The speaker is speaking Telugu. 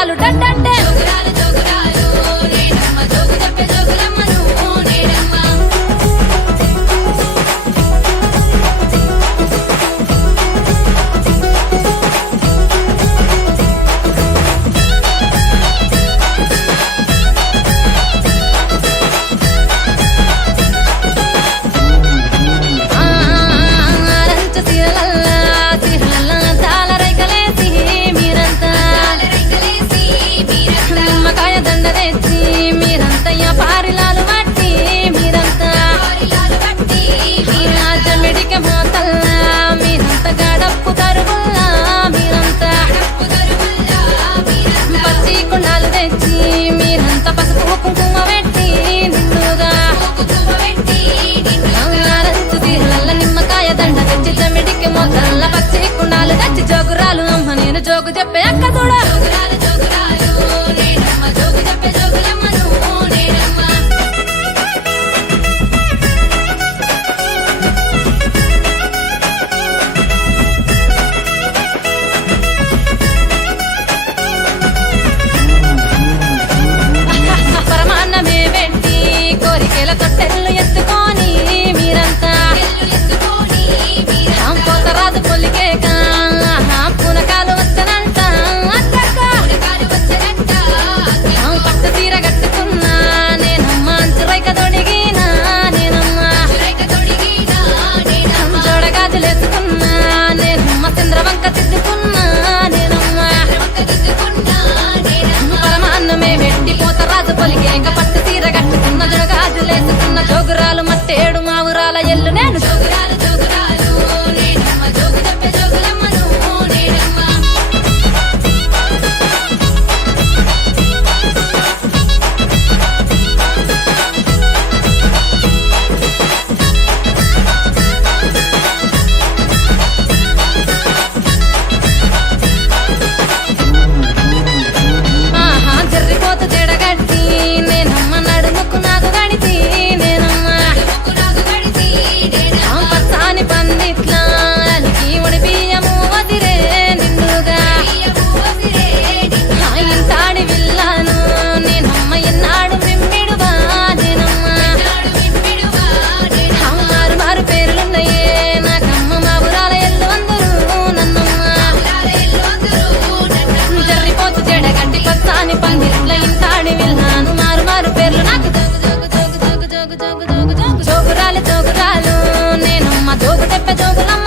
జోగురాలు డడ్డంటే జోగురాలు జోగురాలు నేనమ్మ జోగు చెప్పే జోగులమ్మను నేనమ్మ జోగురాలు అమ్మ నేను జోగు చెప్పే అక్క చూడ జోగురాలు జోగురాలు నేనమ్మ జోగు చెప్పే జోగులమ్మను నేనమ్మ పరమాన్నమే పెట్టి కోరికల తొట్టెళ్ళు ఎత్తుకొని మీరంతా పోతరాదు పొలికేక పునకాలు వచ్చనంట పట్టు తీర కట్టుకున్నా నేనమ్మ అంచురైక తొడిగినా నేనమ్మ జోడగాజులేసుకున్నా నేనమ్మ చంద్రవంక తిద్దుకున్నా నేనమ్మ పరమాన్నమే వెట్టి పోతరాజు పొలికేక పట్టు తీర కట్టుకున్న జోడగాజులేసుకున్న జోగురాలు మట్టేడు మా ఊరాల ఎల్లు నేను జోగురాలు జోగురాలు నేనమ్మ జోగు చెప్పే జోగులమ్మను నేనమ్మ జర్రిపోతు జడగట్టి నేనమ్మ నడుముకు నాకు గడిచి నేనమ్మ పచ్చాని పందిట్లా అలికి ఉడి బియ్యము వదిరే నిన్నుగా ఇంతాడి విల్లాను నేనమ్మ ఎన్నాడు మిమ్మిడువా నేనమ్మ మారు మారు పేర్లున్నాయే నాకమ్మ మా ఊరాల ఎల్లు అందరూ నన్నమ్మ జర్రిపోతు జడగట్టి పచ్చాని పందిట్ల ఇంతాడి విల్లాను మారు మారు పేర్లు నాకు జోగురాలు జోగురాలు నేనమ్మ జోగు చెప్పే జోగులమ్మ